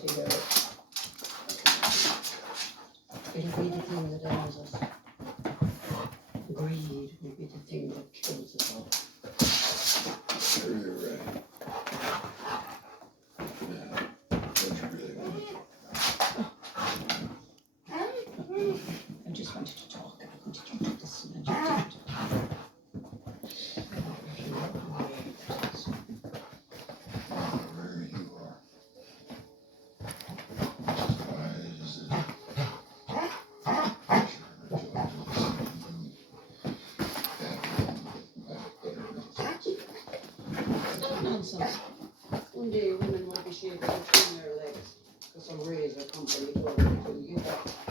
getting her. It'll be the thing that ends us. Greed will be the thing that kills us all. Sure, you're right. Now, what do you really want? I just wanted to talk. I wanted to listen. I just wanted to talk. Wherever you are. As wise as it is. Sure, enjoy listening. Nonsense. One day women won't be shaving between their legs because some razor company told them to. You got